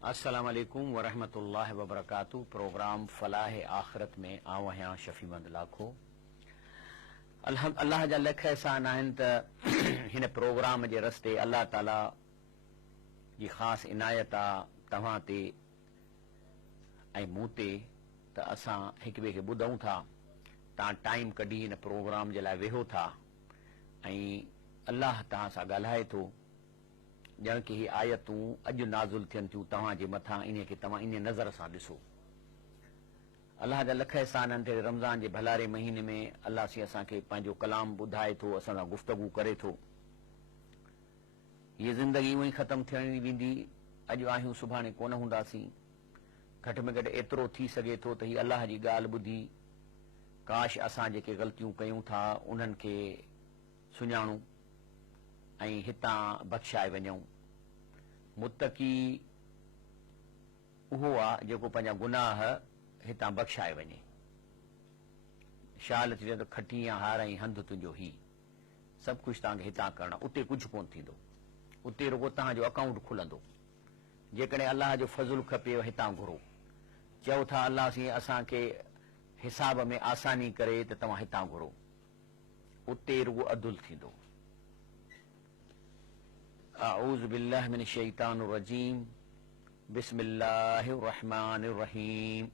अस्सलाम वालेकुम वरहमतुल्लाहि वबरकातुहू। प्रोग्राम फलाह आखिरत में आऊं आहियां शफीमंद लाखो। अल्लाह जा लख एहसान आहिनि त हिन प्रोग्राम जे रस्ते अल्लाह ताला जी ख़ासि इनायत आहे तव्हां ते ऐं मूं ते त असां हिक ॿिए खे ॿुधूं था। तव्हां टाइम कढी हिन प्रोग्राम जे लाइ वेहो था ऐं अल्लाह तव्हां सां ॻाल्हाए थो। ॼण की हीअ आयतूं अॼु नाज़ुल थियनि थियूं तव्हांजे मथां, इन खे तव्हां इन नज़र सां ॾिसो। अल्लाह जा लख एहसान आहिनि त रमज़ान जे भलारे महीने में अल्लाह सी असांखे पंहिंजो कलाम ॿुधाए थो, असां सां गुफ़्तगू करे थो। हीअ ज़िंदगी ऊअं ई ख़तमु थियणी वेंदी। अॼु आहियूं सुभाणे कोन हूंदासीं। घटि में घटि एतिरो थी सघे थो त हीअ अल्लाह जी ॻाल्हि ॿुधी काश असां जेके ग़लतियूं कयूं था उन्हनि खे सुञाणूं ऐं हितां बख़्शाए वञूं। मुतक़ी उहो आहे जेको पंहिंजा गुनाह हितां बख़्शाए वञे। शाल थी त खटी या हार ऐं हंधु तुंहिंजो ही सभु कुझु तव्हांखे हितां करणु, उते कुझु कोन थींदो। उते रुगो तव्हांजो अकाउंट खुलंदो। जेकॾहिं अल्लाह जो फज़ुल खपेव हितां घुरो। चओ था अल्लाह साईं असांखे हिसाब में आसानी करे त तव्हां हितां घुरो, उते रुगो अदुल थींदो। अऊज़ु बिल्लाहि मिन शैतानिर रजीम। बिस्मिल्लाहिर रहमानिर रहीम।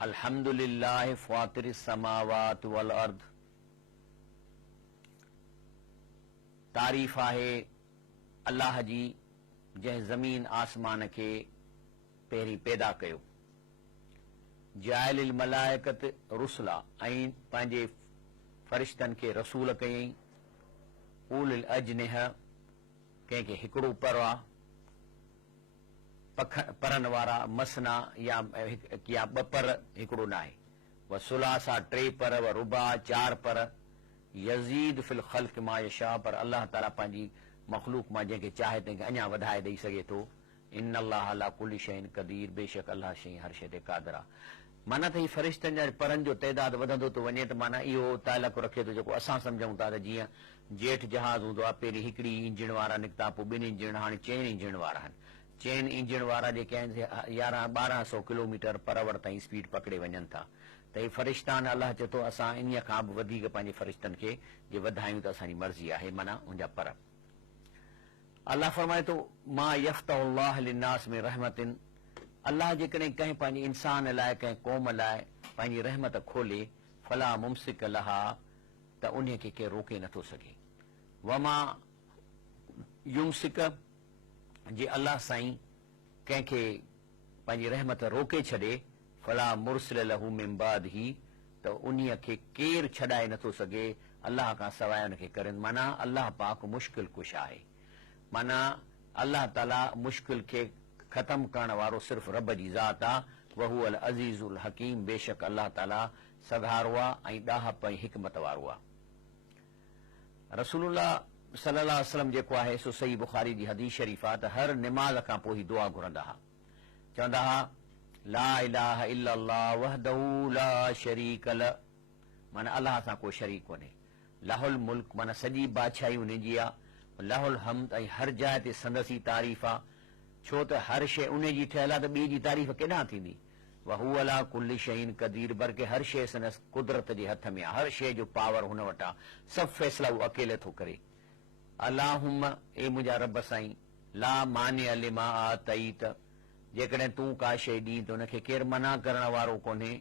अल्हम्दुलिल्लाहि फातिरिस समावाति वल अर्द। तारीफ़ आहे अल्लाह जी जंहिं ज़मीन आसमान खे पहिरीं पैदा कयो। जाइलिल मलाइकत रुसला, ऐं पंहिंजे फ़रिश्तनि खे रसूल कयईं। उलिल अजनिह, कंहिंखे हिकिड़ो पर आहे, परनि वारा मसना या ॿ पर हिकिड़ो न आहे। व सुलासा टे पर, व रुबा चार पर। यज़ीद फिल ख़ल्क़ मा यशा, पर अल्लाह ताला पंहिंजी मख़लूक मां जंहिंखे चाहे तंहिंखे अञा वधाए ॾेई सघे थो। इन अल्लाह अला कुल्लि शैइन क़दीर, बेशक अल्लाह शइ हर शइ ते क़ादिर आहे। माना त ही फ़रिश्तनि जा परनि जो तइदाद वधंदो थो वञे त माना इहो तालुक़ रखे थो जेको असां सम्झूं था त जीअं जेठ जहाज़ हूंदो आहे, पहिरीं हिकिड़ी इंजण वारा निकिता, पोइ ॿिनि इंजण, हाणे चइनि इंजण वारा आहिनि। चइनि इंजण वारा जेके आहिनि 1100-1200 किलोमीटर परवर ताईं स्पीड पकिड़े वञनि था। त ही फ़रिश्तान अल्लाह चए थो असां इन खां बि वधीक पंहिंजे फ़रिश्तनि खे जे वधायूं त असांजी मर्ज़ी आहे, माना उनजा पर। अल्लाह फरमाए थो मा यफ्तहुल्लाह लिन्नास में रहमतिन। अल्लाह जेकॾहिं कंहिं पंहिंजे इंसान लाइ, कंहिं क़ौम लाइ पंहिंजी रहमत खोले, फला मुमसिक लहा, त उन खे केरु रोके नथो सघे। वमा युमसिक, जे अल्लाह साईं कंहिंखे पंहिंजी रहमत रोके छॾे, फला मुरसिल लहू मिन बादिही, त उन्हीअ खे केरु छॾाए नथो सघे अल्लाह खां सवाइ उनखे करनि। माना अल्लाह पाक मुश्किल कुश आहे। माना अल्लाह ताला मुश्किल खे ख़तम करण वारो सिर्फ़ रब जी ज़ात आहे। वहुअल अज़ीज़ुल हकीम, बेशक अल्लाह ताला सघारो आहे ऐं ॾाहप ऐं हिकमत वारो आहे। रसूलुल्लाह सल्लल्लाहु अलैहि वसल्लम जेको आहे सो सही बुखारी जी हदीस शरीफ़ आहे त हर निमाज़ खां पोइ ही दुआ घुरंदा हुआ। चवंदा हुआ ला इलाहा इल्लल्लाह वहदहू ला शरीक लह, माना अल्लाह सां को शरीक कोन्हे। लहुल मुल्क, माना सॼी बादशाही उन जी आहे। लहुल हम्द, ऐं हर जाइ ते संदसी तारीफ़ आहे। छो त हर शइ उन जी ठहियल आहे त ॿिए जी तारीफ़ केॾांहुं थींदी। वहू अला कुल्लि शैइन क़दीर, बल्कि हर शइ संदसि कुदरत जे हथ में आहे। हर शइ जो पावर हुन वटि आहे। सभु फ़ैसिला उहो अकेले थो करे। अल्लाहुम्मा, ए मुंहिंजा रब साईं, ला मानिअ लिमा आतईत, जेकॾहिं तूं का शइ ॾीं त उनखे केरु मना करण वारो कोन्हे।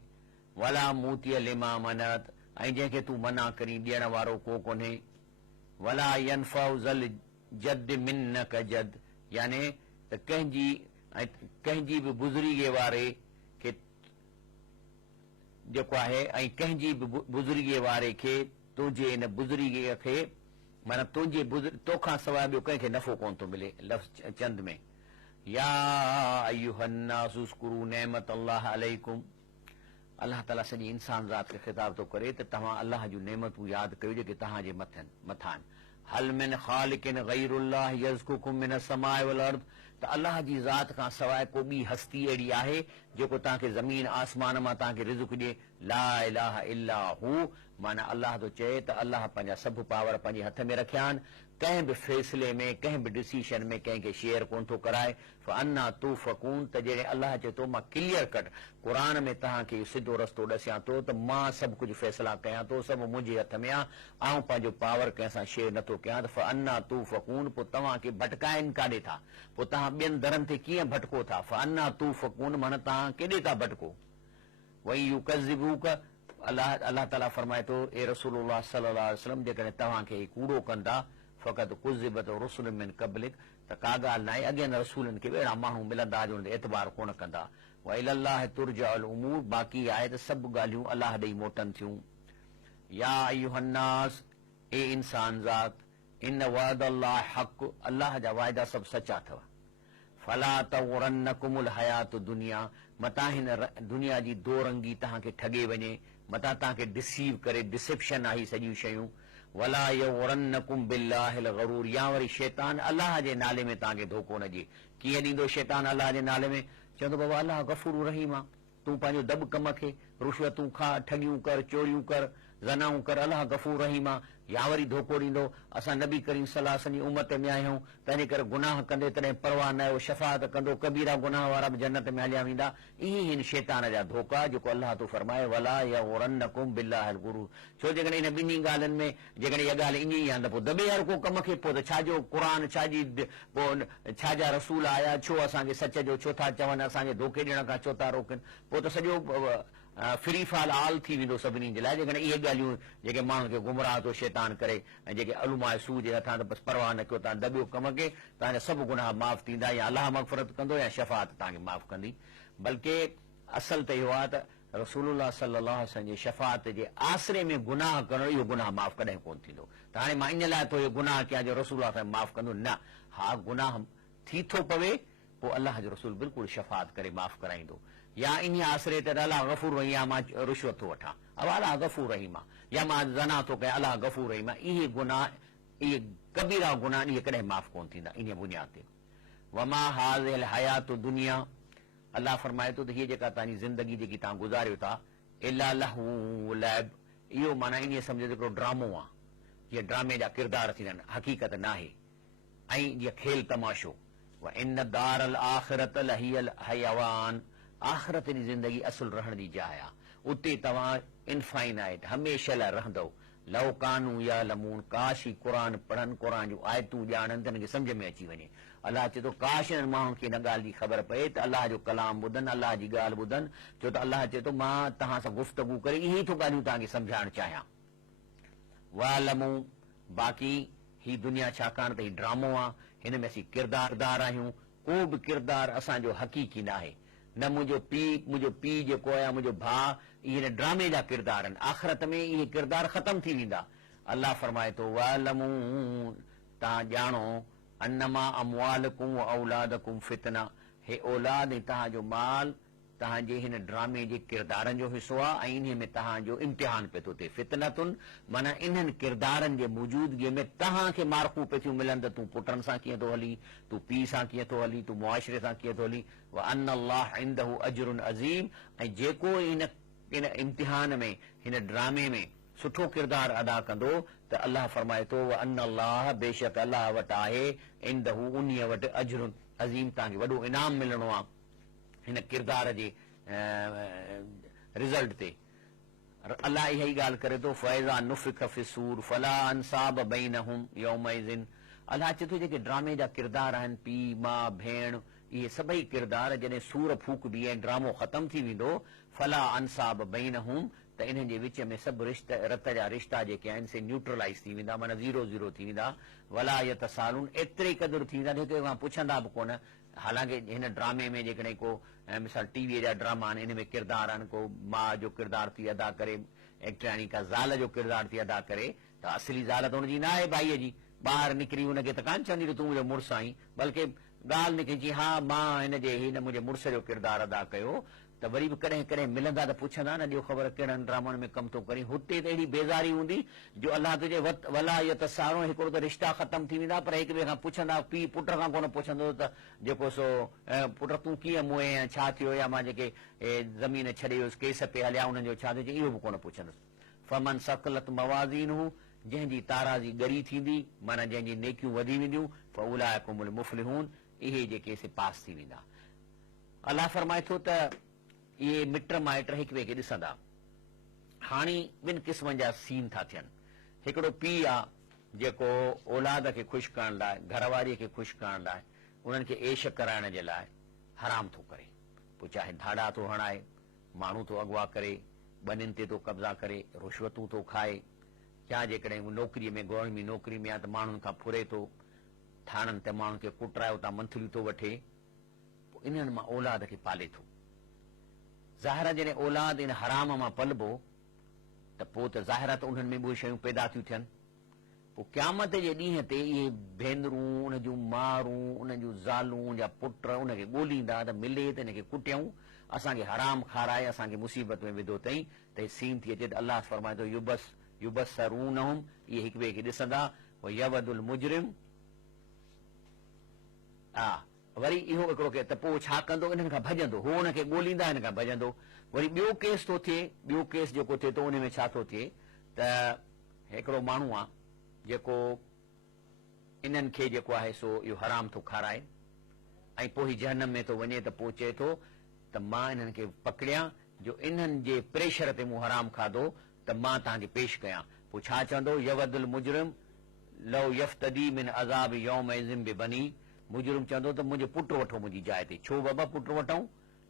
वला मूतिअ लिमा मनत, ऐं जंहिंखे तूं मना करी ॾियण वारो को कोन्हे। वला यनफउ ज़ल जद मिन्नक जद, याने त कंहिंजी बि बुज़ुर्गीअ वारे खे जेको आहे, ऐं कंहिंजी बि बुज़ुर्गीअ वारे खे तुंहिंजे इन बुज़ुर्गीअ खे, माना तुंहिंजे तोखां सवाइ ॿियो कंहिंखे नफ़ो कोन थो मिले। लफ़्ज़ चंद में या अय्युहन्नास उज़्कुरू नेमतल्लाह अलैकुम, अल्लाह ताला सॼी इंसान ज़ात खे ख़िताब थो करे त तव्हां अल्लाह जूं नेमतूं यादि कयो जेके तव्हांजे मथां आहिनि। हल मिन ख़ालिकिन गैरुल्लाह यज़्कुकुम मिन समाए वल अर्द, त अल्लाह जी ज़ात खां सवाइ को ॿी हस्ती अहिड़ी आहे जेको तव्हांखे ज़मीन आसमान मां तव्हांखे रिज़्क़ ॾिए। ला इलाहा इल्ला हू, माना अल्लाह तो चए त अल्लाह पंहिंजा सभु पावर पंहिंजे हथ में रखिया आहिनि, कंहिं बि फैसले में कंहिं बि डिसीशन में कंहिंखे शेयर कोन थो कराए। फअन्ना तूफकून, त जॾहिं अल्लाह चए थो मां क्लियर कट क़ुर में तव्हांखे सिधो रस्तो ॾसियां थो त मां सभु कुझु फैसला कयां थो, सभु मुंहिंजे हथ में आहे, ऐं पंहिंजो पावर कंहिंसां शेयर नथो कयां, त फअन्ना तूफकून, पोइ तव्हांखे भटकाइनि काॾे था, पोइ तव्हां ॿियनि दरनि ते कीअं भटको था। फअन्ना तूफकून माना तव्हां केॾे था भटको। वई युकज़िबूक, अल्लाह ताला फरमाए थो ए रसूलुल्लाह सल्लल्लाहु अलैहि वसल्लम, जेकॾहिं तव्हांखे कूड़ो कंदा, फ़क़त कुज़िबत रुसुल मिन क़ब्लिक, त का ॻाल्हि न आहे अॻियनि रसूलनि खे अहिड़ा माण्हू मिलंदा जो एतबार कोन कंदा। व इलल्लाहि तुरजअल उमूर, बाक़ी आहे त सभु ॻाल्हियूं अल्लाह ॾेई मोटनि थियूं। या अय्युहन्नास, ए इंसान ज़ात, इन वअदल्लाहि हक़, अल्लाह जा वाइदा सभु सचा अथव। फला तगुरन्नकुमुल हयातु दुनिया, मता हिन दुनिया जी दोरंगी तव्हांखे ठगे वञे, मता तव्हांखे डिसीव करे, डिसेप्शन आहे सॼियूं शयूं। वला यगुरन्नकुम बिल्लाहिल गरूर, या वरी शैतान अल्लाह जे नाले में तव्हांखे धोखो न ॾिए। कीअं ॾींदो शैतान अल्लाह जे नाले में? चवंदो बाबा अल्लाह गफूर रहीम आहे, तूं पंहिंजो दब कम खे, रुशवतूं खा, ठगियूं कर, चोरियूं कर, ज़नाऊं कर, अल्लाह गफूर रहीम आहे। या वरी धोखो ॾींदो असां नबी करीम सल्लल्लाहु अलैहि वसल्लम जी उम्मत में आहियूं, तंहिंजे करे गुनाह कंदे तॾहिं परवाह न आहियो, शफ़ाअत कंदो, कबीरा गुनाह वारा बि जन्नत में हलिया वेंदा। इहे हिन शैतान जा धोखा जेको अल्लाह तो फरमाए वला यगुरन्नकुम बिल्लाहिल गरूर। छो जेकॾहिं इन ॿिन्ही ॻाल्हियुनि में जेकॾहिं इहा ॻाल्हि ईअं ई आहे त पोइ दॿे हर को कम खे, पोइ त छाजो क़ुर, छाजी पोइ छाजा रसूल आया, छो असांखे सच जो छो था चवनि, असांखे धोखे ॾियण खां छो था रोकनि, पोइ त सॼो फ्री फॉल आल थी वेंदो सभिनी जे लाइ। जेकॾहिं इहे ॻाल्हियूं जेके माण्हुनि खे गुमराह थो शैतान करे, ऐं जेके अलुमाए सूह जे हथां त बसि परवाह न कयो, तव्हां दॿियो कम खे, तव्हांजा सभु गुनाह माफ़ थींदा, या अल्लाह मग़फ़िरत कंदो या शफ़ाअत तव्हांखे माफ़ कंदी। बल्कि असल त इहो आहे त रसूलुल्लाह सल्लल्लाहु अलैहि वसल्लम जी शफ़ाअत जे आसरे में गुनाह करणु, इहो गुनाह माफ़ कॾहिं कोन थींदो। त हाणे मां इन लाइ थो इहो गुनाह कयां जो रसूलुल्लाह सां माफ़ कंदो, न। हा गुनाह थी थो पवे, पोइ अल्लाह जो रसूल बिल्कुलु शफ़ाअत करे माफ़ कराईंदो। या इन आसरे ते अल्लाह गफूर रहीम, या मां रुशवत थो वठां, अब अल्लाह गफूर रहीम आहे, या मां ज़ना थो कयां, अल्लाह गफूर रहीम आहे। इहे गुनाह, इहे कबीरा गुनाह, इहे कॾहिं माफ़ कोन थींदा इन बुनियाद ते। वमा हाज़िल हयातु दुनिया, अल्लाह फरमाए थो त हीअ जेका तव्हांजी ज़िंदगी जेकी तव्हां गुज़ारियो था, इल्ला लहू व लैब, इहो माना इन सम्झो हिकिड़ो ड्रामो आहे, जीअं ड्रामे जा किरदार थींदा आहिनि, हक़ीक़त न आहे, ऐं जीअं खेल तमाशो। व इन दारल आख़िरत लहियल हयवान, आख़िरत जी ज़िंदगी असुल रहण जी जाइ आहे, उते तव्हां इनफाइनाइट हमेशह लाइ रहंदव। लव कानू या लमून, काश ही क़ुर पढ़नि, क़ुर जूं आयतूं ॼाणनि, त हिनखे सम्झ में अची वञे। अल्लाह चए थो काश हिननि माण्हुनि खे हिन ॻाल्हि जी ख़बर पए त अल्लाह जो कलाम ॿुधनि, अल्लाह जी ॻाल्हि ॿुधनि। छो त अल्लाह चए थो मां तव्हां सां गुफ़्तगू करे इहे ई थो ॻाल्हियूं तव्हांखे सम्झाइणु चाहियां। वालमू, बाक़ी ही दुनिया छाकाणि त ही ड्रामो आहे, हिन में असीं किरदारदार आहियूं, को बि किरदार असांजो हक़ीक़ी न आहे। न मुंहिंजो पीउ जेको आहे, मुंहिंजो भाउ, इहे ड्रामे जा किरदार आहिनि। आख़िरत में इहे किरदार ख़तम थी वेंदा। अल्लाह फरमाए थो वालमू, तव्हां ॼाणो, अन्नमा अमवालकुम व औलादकुम फितना, हे औलाद ऐं तव्हांजो माल तव्हांजे हिन ड्रामे जे किरदारनि जो हिसो आहे, ऐं इन में तव्हांजो इम्तिहान पियो थो थिए। फितनतुन माना इन्हनि किरदारनि जे मौजूदगीअ में तव्हांखे मार्कूं पियो थियूं मिलनि त तूं पुटनि सां कीअं थो हली, तूं पीउ सां कीअं थो हली, तूं मुआशिरे सां कीअं थो हली। व अन अल्लाह इंदहु अजरुन अज़ीम, ऐं जेको इन इम्तिहान में, हिन ड्रामे में सुठो किरदार अदा कंदो, त अल्लाह फरमाए थो व अन अल्लाह, बेशक अल्लाह वटि आहे, इंदहु उन्हीअ वटि अजरुन अज़ीम, तव्हांखे वॾो इनाम मिलणो आहे हिन किरदार जे रिज़ल्ट ते। अल्लाह इहा ई ॻाल्हि करे थो, फ़ैज़ा नुफ़िख़ फ़िस्सूर फ़ला अंसाब बैनहुम यौमइज़िन, अल्लाह चए थो जेके ड्रामे जा किरदार आहिनि, पीउ माउ भेण, इहे सभई किरदार जॾहिं सूर फूकबी ऐं ड्रामो ख़तम थी वेंदो, फला अंसाब बैनहुम, त इन्हनि जे विच में सभु रत जा रिश्ता जेके आहिनि से न्यूट्रलाइज़ थी वेंदा, माना ज़ीरो ज़ीरो थी वेंदा। वला यतसालून, एतिरे क़दुरु थी वेंदा जेके खां पुछंदा बि कोन। हालांकि हिन ड्रामे में जेकॾहिं को मिसाल टीवीअ जा ड्रामा आहिनि, इन में किरदार आहिनि, को माउ जो किरदार थी अदा करे, एक्टराणी का ज़ाल जो किरदार थी अदा करे, त असली ज़ाल त हुनजी न आहे भाईअ जी, ॿाहिरि निकिरी हुनखे त कान चवंदी त तूं मुंहिंजो मुड़ुसु आहीं, बल्कि ॻाल्हि निकिरी हा मां हिन मुंहिंजे मुड़ुस जो किरदार अदा कयो, त त वरी बि कॾहिं कॾहिं मिलंदा त पुछंदा न, ॾियो ख़बर कहिड़नि ड्रामनि में कमु थो करी। हुते त अहिड़ी बेज़ारी हूंदी जो अलाह तुंहिंजे वला इहो त सारो हिकिड़ो त रिश्ता ख़तमु थी वेंदा, पर हिक ॿिए खां पुछंदा। पीउ पुट खां कोन पुछंदो त जेको सो पुट तूं कीअं मुए या छा थियो, या मां जेके ज़मीन छॾे वियुसि केस पे हलिया उन्हनि जो छा थियो, इहो बि कोन पुछंदुसि। फमन सकलत मवाज़ीन हू, जंहिंजी ताराज़ी ॻरी थींदी, माना जंहिंजी नेकियूं वधी वेंदियूं, फउलाइकुमुल मुफ़्लिहून, इहे जेके से पास थी वेंदा। अलाह फरमाए थो त इहे मिट माइट हिक ॿिए खे ॾिसंदा। हाणे ॿिनि क़िस्मनि जा सीन था थियनि। हिकिड़ो पीउ आहे जेको औलाद खे ख़ुशि करण लाइ, घरवारीअ खे ख़ुशि करण लाइ, उन्हनि खे ऐश कराइण जे लाइ हराम थो करे। पोइ चाहे धाड़ा थो हणाए, माण्हू थो अॻुवा करे, ॿनियुनि ते थो कब्ज़ा करे, रुश्वतूं थो खाए, या जेकॾहिं नौकिरीअ में गवर्नमेंट नौकिरी में आहे त माण्हुनि खां फुरे थो, थाणनि ते माण्हुनि खे कुटराए उतां मंथलियूं थो वठे। पोइ इन्हनि मां औलाद खे पाले थो। ज़ाहिर जॾहिं औलाद इन हराम मां पलबो त पोइ त ज़ाहिर त उन्हनि में उहे शयूं पैदा थियूं थियनि। पोइ क़यामत जे ॾींहं ते इहे भेनरूं, उन जूं मारूं, उन जूं ज़ालूं जा पुट उनखे ॻोल्हींदा त मिले त हिनखे कुटियऊं, असांखे हराम खाराए, असांखे मुसीबत में विधो अथई। त ही सीन थी अचे त अलाह फरमाए थो युबस्सरूनहुम, इहे हिक ॿिए खे ॾिसंदा। यवदुल मुजरिम, हा वरी इहो हिकिड़ो के त पोइ छा कंदो, इन्हनि खां भॼंदो, हो हुनखे ॻोल्हींदा, हिन खां भॼंदो। वरी ॿियो केस थो थिए, ॿियो केस जेको थिए थो उन में छा थो थिए त हिकिड़ो माण्हू आहे जेको इन्हनि खे जेको आहे सो इहो हराम थो खाराए, ऐं पोइ जहन्नम में थो वञे। त पोइ चए थो त मां इन्हनि खे पकड़ियां, जो इन्हनि जे प्रेशर ते मूं हराम खाधो, त मां तव्हांखे पेश कयां। पोइ छा चवंदो, यवदुल मुजरिम लौ यफ्तदी मिन अज़ाब यौमइज़िन बिबनी, मुजरिम चवंदो त मुंहिंजो पुटु वठो मुंहिंजी जाइ ते। छो बाबा पुटु वठूं,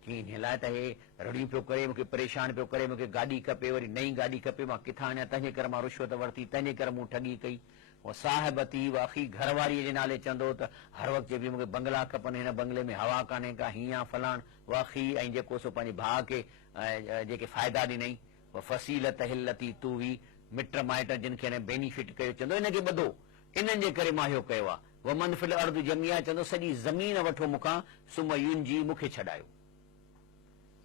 कीअं हिन लाइ त हे रड़ियूं पियो करे, मूंखे परेशान पियो करे, मूंखे गाॾी खपे, वरी नई गाॾी खपे, मां किथां आणियां, तंहिंजे करे मां रुश्वत वरिती, तंहिंजे करे मूं ठगी कई। ऐं साहिबती वाक़ी घरवारीअ जे नाले चवंदो त हर वक़्तु चइबी मूंखे बंगला खपनि, हिन बंगले में हवा कान्हे का, हीअं फलाण वाक़ी, ऐं जेको सो पंहिंजे भाउ खे जेके फ़ाइदा ॾिनई, फसीलत हिलती तू हुई, मिट माइट जिन खे बेनिफिट कयो, चवंदो इनखे ॿधो, इन्हनि जे करे मां इहो कयो आहे। वमन फिल अर्द जमिया, चवंदो सॼी ज़मीन वठो मूंखां, सुम युनजी, मूंखे छॾायो।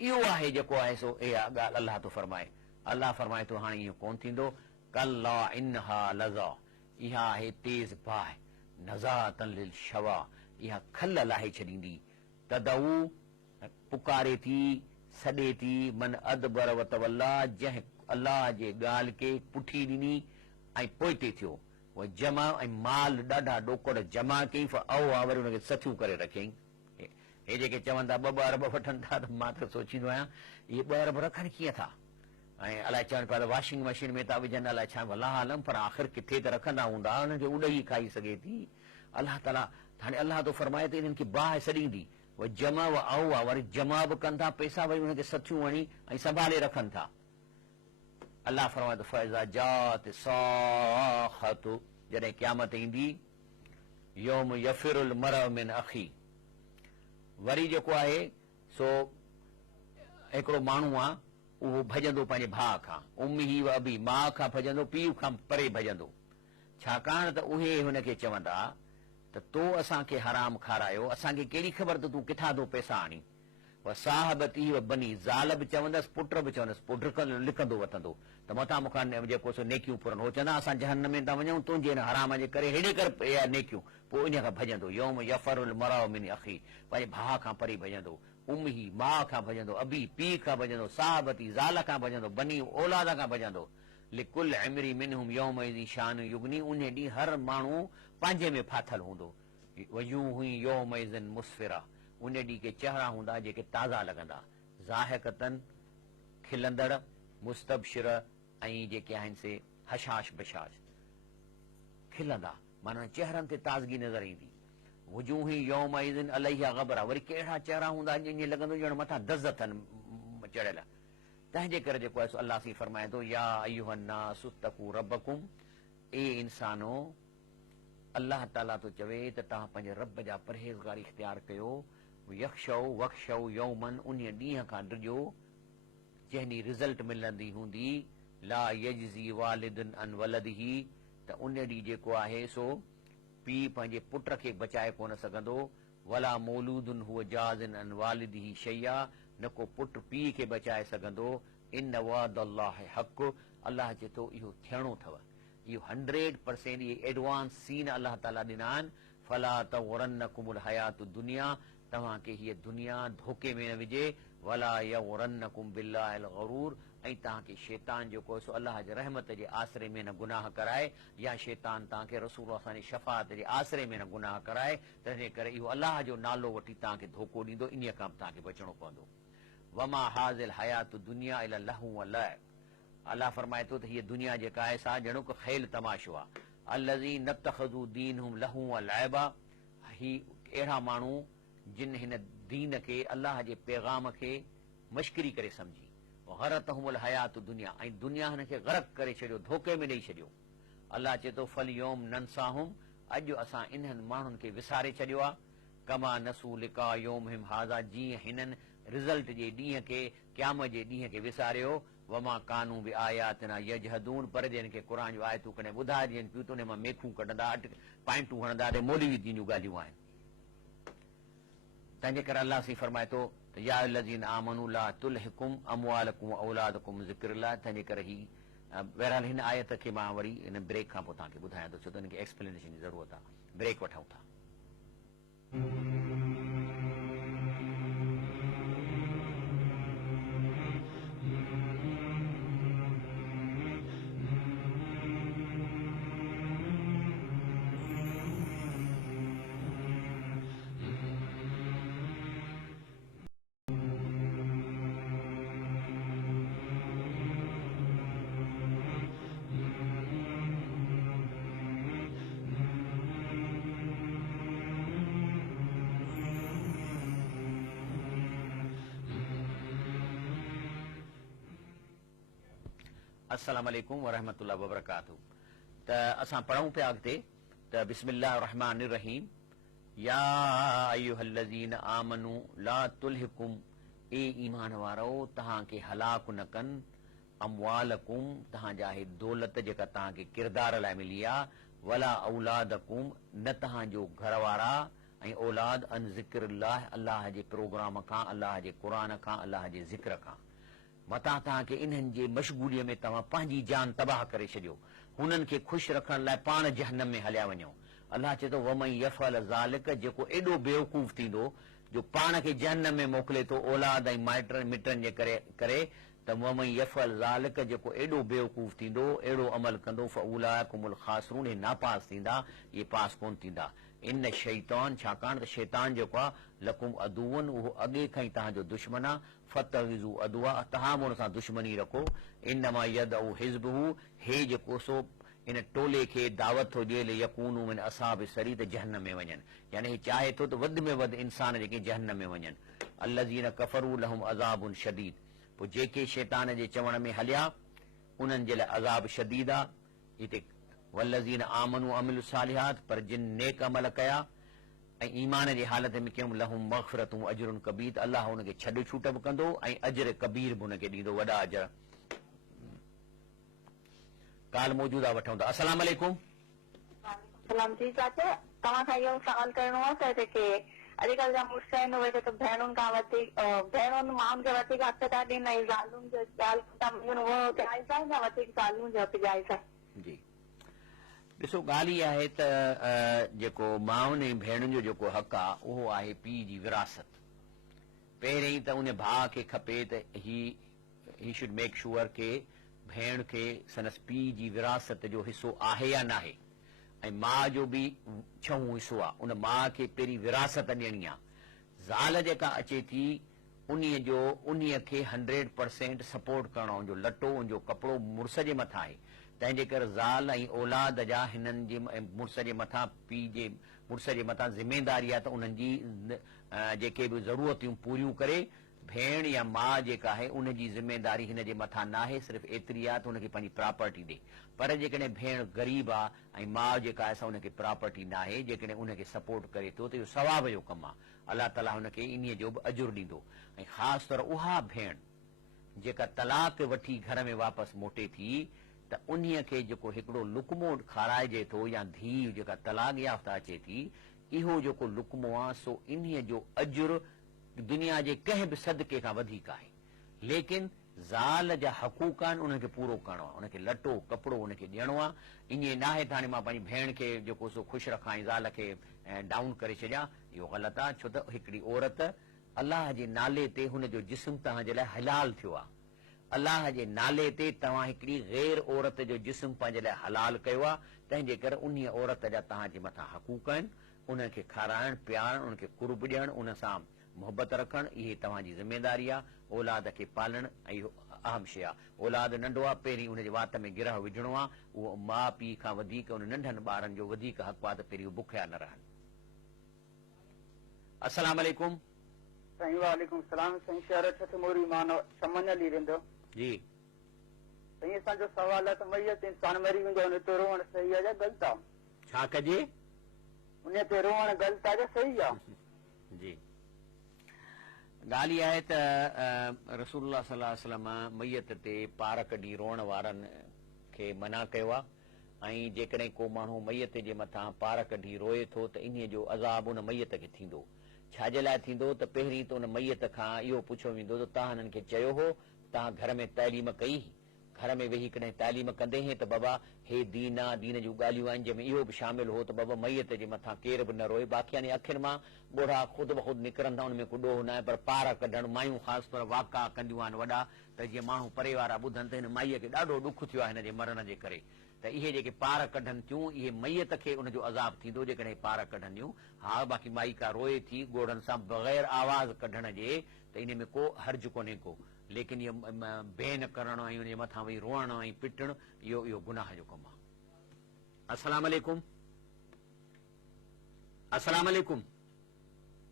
इहो आहे जेको आहे सो इहा ॻाल्हि अलाह थो फरमाए। अलाह फरमाए थो हाणे इहो कोन थींदो। कल्ला इन्हा लज़ा, इहा आहे तेज़ बाहि, नज़ातन लिल शवा, इहा खल लाहे छॾींदी। तदऊ, पुकारे थी, सॾे थी, मन अदबर वतवल्ला, जंहिं अलाह जे ॻाल्हि खे पुठी ॾिनी ऐं पोइते थियो। उहा जमा ऐं माल ॾाढा ॾोकड़ जमा कयईं, वरी हुनखे सथियूं करे रखियईं। हे जेके चवनि था 2 अरब वठनि था, त मां त सोचींदो आहियां इहे 2 अरब रखनि कीअं था, ऐं अलाए चवनि पिया त वॉशिंग मशीन में था विझनि, अलाए छा भला आलम, पर आख़िर किथे त रखंदा हूंदा, हुननि खे उॾही खाई सघे थी। अलाह ताला हाणे अलाह तो फरमाए त इन्हनि खे बाहि सॾींदी, जमा वरी जमा बि कनि था पैसा, वरी हुनखे सथियूं हणी ऐं संभाले रखनि था। अलाह फरमाए तो फैज़ा जात साखतु, जॾहिं क़यामत ईंदी, यौम यफिरुल मरअ मिन अखी, वरी जेको आहे सो हिकिड़ो माण्हू आहे उहो भॼंदो पंहिंजे भाउ खां, उम्मी व अबी, माउ खां भॼंदो, पीउ खां परे भॼंदो, छाकाणि त उहे हुनखे चवंदा त तो असांखे हराम खारायो, असांखे कहिड़ी ख़बर त तूं किथां थो पैसा आणी। साहबती व बनी, ज़ाल बि चवंदसि, पुट बि चवंदसि, पुट लिखंदो वठंदो त मथां मूंखां जेको सो नेकियूं पुरनि। हो चवंदा असां जहन्नम में था वञूं तुंहिंजे हिन हराम जे करे, हेॾे करे इहा नेकियूं। पोइ इन खां भॼंदो, यौम यफरुल मरअ मिन अखी, पंहिंजे भाउ खां परे भॼंदो, उम्मी माउ खां भॼंदो, अबी पीउ खां भॼंदो, साहबती ज़ाल खां भॼंदो, बनी औलाद खां भॼंदो। लिकुल इमरी मिनहुम यौमइज़िन शान युगनी, उन ॾींहुं हर माण्हू पंहिंजे में फाथल हूंदो। वयूं हुई यौमइज़िन मुस्फिरा, उन ॾींहुं के चेहरा हूंदा जेके ताज़ा लॻंदा, ज़ाहिकतन खिलंदड़, मुस्तबशिर, ऐं जेके आहिनि से हशाश बशाश खिलंदा, माना चेहरनि ते ताज़गी नज़र ईंदी। वजूह यौमइज़िन अलैहा गबरा, वरी कहिड़ा चेहरा हूंदा ईअं लॻंदो ॼण मथां दज़ अथनि चढ़ियल। तंहिंजे करे जेको आहे सो अलाह सी फरमाए थो, या अय्युहन नास इत्तक़ू रब्बकुम, ए इंसानो, अलाह ताला तो चवे त तव्हां पंहिंजे रब जा परहेज़गारी इख्तियार कयो। यख्शौ वख्शौ यौमन, उन ॾींहं खां डिॼो जंहिं ॾींहुं रिज़ल्ट मिलंदी हूंदी, ला यजज़ी वालिदुन अन वलदिही, त उन ॾींहुं जेको आहे सो पीउ पंहिंजे पुट खे बचाए कोन सघंदो, वला मौलूदुन हुअ जाज़िन अन वालिदिही शैया, न को पुट पीउ खे बचाए सघंदो। इन वादल्लाह हक़, अलाह चए थो इहो थियणो अथव। इहो 100% ये एडवांस सीन अल्लाह ताला ॾिना आहिनि। फला तग़ुरन्नकुमुल हयातु दुनिया, तव्हांखे हीअ दुनिया धोखे में न विझे। वला यग़ुरन्नकुम बिल्लाहिल ग़रूर, ऐं तव्हांखे शैतान जेको सो अलाह जे रहमत जे आसरे में न गुनाह कराए, या शैतान तव्हांखे रसूल असांजी शफ़ाअत जे आसरे में न गुनाह कराए। तंहिंजे करे इहो अलाह जो नालो वठी तव्हांखे धोखो ॾींदो, इन खां तव्हांखे बचणो पवंदो। वमा हाज़िल हयातु दुनिया इला लहू व लइब, अल्लाह फरमाए थो त हीअ दुनिया जेका आहे सा ॼणो को खेल तमाशो आहे। अल्लज़ी नतख़ज़ू दीनहुम लहू व लइबा, ही अहिड़ा माण्हू जिन हिन दीन खे अल्लाह जे पैगाम खे मश्करी करे सम्झी। गरतहुमुल हयातु दुनिया, ऐं दुनिया हिन खे गरक करे छॾियो, धोखे में ॾेई छॾियो। अल्लाह चए थो फल यौम नंसाहुम, अॼु असां इन्हनि माण्हुनि खे विसारे छॾियो आहे। कमा नसू लिका यौमहिम हाज़ा, जीअं हिननि रिज़ल्ट जे ॾींहं खे, क़यामत जे ॾींहं खे विसारियो। वमा कानू बि आयातना यजहदून, पर जंहिं खे क़ुर जूं आयतूं कॾहिं ॿुधाइजनि पियूं त उन मां मेखूं कढंदा, पाइंटूं हणंदा, मौलवी दीन जूं ॻाल्हियूं आहिनि। तंहिंजे करे अल्लाह सी फरमाए थो त या अल्लज़ीन आमनू ला तुल्हिकुम अमवालकुम औलादकुम ज़िक्रिल्लाह। तंहिंजे करे ही बहरहाल हिन आयत खे मां वरी इन ब्रेक खां पोइ तव्हांखे ॿुधायां थो, छो त हिनखे एक्सप्लेनेशन जी ज़रूरत आहे। ब्रेक वठूं था। अस्सलाम वालेकुम वरहमतुल्लाहि वबरकातुहू। त असां पढ़ूं पिया अॻिते त बिस्मिल्लाहिर रहमानिर रहीम, या अय्युहल्लज़ीन आमनू ला तुल्हिकुम, ए ईमान वारो तव्हांखे हलाक न कनि, अमवालकुम, तव्हांजा हे दौलत जेका तव्हांखे किरदार लाइ मिली आहे, वला औलादकुम, न तव्हांजो घर वारा ऐं औलाद, अन ज़िक्रिल्लाह, अलाह जे प्रोग्राम खां, अलाह जे क़ुरान खां, अलाह जे ज़िक्र खां। मतां तव्हांखे इन्हनि जे मशगूलीअ में तव्हां पंहिंजी जान तबाह करे छॾियो, हुननि खे ख़ुशि रखण लाइ पाण जहन्नम में हलिया वञो। अलाह चए थो वमन यफ़अल ज़ालिक, जेको एॾो बेवकूफ़ थींदो जो पाण खे जहन्नम में मोकिले थो औलाद ऐं मिटनि जे करे त वमन यफ़अल ज़ालिक, जेको एॾो बेवकूफ़ थींदो, अहिड़ो अमल कंदो, फउलाइकुमुल ख़ासिरून, हे नापास थींदा, ये पास कोन थींदा। इन शैतान, छाकाणि त शैतान जेको आहे लकुम अदुवन, उहो अॻे खां ई तव्हांजो दुश्मन आहे। फतग़िज़ू अदुआ, तव्हां बि हुन सां दुश्मनी रखो। इन्नमा यदउ हिज़्बहू, हे जेको सो इन टोले खे दावत थो ॾिए, यकूनू मिन असहाब सरीर, त जहन्नम में वञनि, यानी हे चाहे थो त वधि में वधि इंसान जेके जहन्नम में वञनि। अल्लज़ीन कफ़रू लहुम अज़ाबुन शदीद, पोइ जेके शैतान जे चवण में हलिया उन्हनि जे लाइ अज़ाब शदीद आहे। हिते वल्लज़ीन आमनू अमिलु सालिहात, पर जिन नेक अमल कया ऐं ईमान जी हालत में कयूं, लहुम मग़फ़िरतुं अजरुन कबीर, अल्लाह हुनखे छॾ छूट बि कंदो ऐं अजर कबीर बि हुनखे ॾींदो, वॾा अजर। काल मौजूदा वठूं था। अस्सलाम वालेकुम। सलाम जी चाचा, तव्हां खां इहो सवाल करिणो आहे त जेके अॼुकल्ह जा मुड़ुस आहिनि उहे जेके भेणुनि खां वधीक भेणुनि माउनि खे वधीक हक़ था ॾियनि ऐं ज़ालुनि जो ॻाल्हि था मञनि, उहो जाइज़ आहे या वधीक ज़ालुनि जो हक़ जाइज़ आहे? जी ॾिसो, ॻाल्हि इहा आहे त जेको माउनि ऐं भेणुनि जो जेको हक़ आहे उहो आहे पीउ जी विरासत। पहिरियों ई त उन भाउ खे खपे त ही शुड मेक श्योर के भेण खे संदसि पीउ जी विरासत जो हिसो आहे या न आहे, ऐं माउ जो बि 6 हिसो आहे। उन माउ खे पहिरीं विरासत ॾियणी आहे। ज़ाल जेका अचे थी उन्हीअ खे 100% सपोर्ट करणो, उनजो लटो, उनजो कपिड़ो मुड़ुस जे मथां आहे। तंहिंजे करे ज़ाल ऐं औलाद जा हिननि जे मुड़ुस जे मथां, पीउ जे मुड़ुस जे मथां ज़िमेदारी आहे त उन्हनि जी जेके बि ज़रूरतियूं पूरियूं करे। भेण या माउ जेका आहे उनजी ज़िमेदारी हिन जे मथां न आहे, सिर्फ़ु एतिरी आहे त उनखे पंहिंजी प्रॉपर्टी ॾे। पर जेकॾहिं भेण ग़रीब आहे ऐं माउ जेका आहे सा उनखे प्रॉपर्टी न आहे, जेकॾहिं उनखे सपोर्ट करे थो त इहो सवाब जो कमु आहे। अलाह ताला हुनखे इन्हीअ जो बि अजुर ॾींदो। ऐं ख़ासि तौर उहा भेण जेका तलाक वठी घर में वापसि मोटे थी, त उन्हीअ खे जेको हिकिड़ो लुकमो खाराइजे थो, या धीउ जेका तलाक याफ़्ता अचे थी, इहो जेको लुकमो आहे सो इन्हीअ जो अजुर दुनिया जे कंहिं बि सदके खां वधीक आहे। लेकिन ज़ाल जा हक़ूक़ आहिनि, उनखे पूरो करणो आहे, उनखे लटो कपिड़ो उनखे ॾियणो आहे। ईअं नाहे त हाणे मां पंहिंजी भेण खे जेको सो ख़ुशि रखां ऐं ज़ाल खे डाउन करे छॾियां, इहो ग़लति आहे। छो त हिकिड़ी औरत अलाह जे नाले ते हुनजो जिस्म तव्हांजे लाइ हलाल थियो आहे। अलाह जे नाले ते तव्हां हिकिड़ी गैर औरत जो जिस्म पंहिंजे लाइ हलाल कयो आहे, तंहिंजे करे उन औरत जा तव्हांजे मथां हक़ूक़ आहिनि। उनखे खाराइणु पीआरणु, उनखे कुर्ब ॾियणु, उन सां मोहबत रखणु, इहे तव्हांजी ज़िमेदारी आहे। औलाद खे पालणु ऐं इहो अहम शइ आहे। औलाद नंढो आहे, पहिरीं उनजे वात में गिरह विझणो आहे। उहो माउ पीउ खां वधीक उन नंढनि ॿारनि जो वधीक हक़ आहे त पहिरीं बुखिया न रहनि। अस्सलाम वालेकुम। साईं वालेकुम सलाम। साईं शहरत मोरी मानो समझ ली रहंदो जी। साईं असांजो सवाल आहे त मैयत इंसान मरी वेंदो उन ते रोअण सही आहे या ग़लति आहे? छा कजे? उन ते रोअण ग़लति आहे या सही आहे? जी, ॻाल्हि इहा आहे त रसूलुल्लाह सल्लल्लाहु अलैहि वसल्लम मैयत ते पार कढी रोअण वारनि खे मना कयो आहे। ऐं जेकॾहिं को माण्हू मैयत जे मथां पार कढी रोए थो त इन जो अज़ाब उन मैयत खे थींदो। छाजे लाइ थींदो त पहिरीं त उन मैयत खां इहो पुछियो वेंदो त तव्हां हिननि खे चयो हो तव्हां घर में तालीम कई, घर में वेही कॾहिं तालीम कंदे त बाबा हे दीन आहे, दीन जूं ॻाल्हियूं आहिनि, जंहिंमें इहो बि शामिल हो त बाबा मैयत जे मथां केर बि न रोए। बाक़ी यानी अखियुनि मां ॻोढ़ा ख़ुदि ब ख़ुदि निकिरंदा, उनमें को ॾोह न आहे, पर पार कढणु मायूं ख़ासि तौर वाका कंदियूं आहिनि वॾा, त जीअं माण्हू परे वारा ॿुधनि त हिन माईअ खे ॾाढो ॾुख थियो आहे हिन जे मरण जे करे। त इहे जेके पार कढनि थियूं इहे मैयत खे उनजो अज़ाब थींदो जेकॾहिं पार कढंदियूं। हा, बाक़ी माई का रोए थी ॻोढ़नि सां बग़ैर आवाज़ कढण जे त इन में को हर्ज कोन्हे को। लेकिन इहो बेन करणु ऐं उनजे मथां वेही रोअणु ऐं पिटणु इहो गुनाह जो कमु आहे। अस्सलाम वालेकुम। अस्सलाम वालेकुम।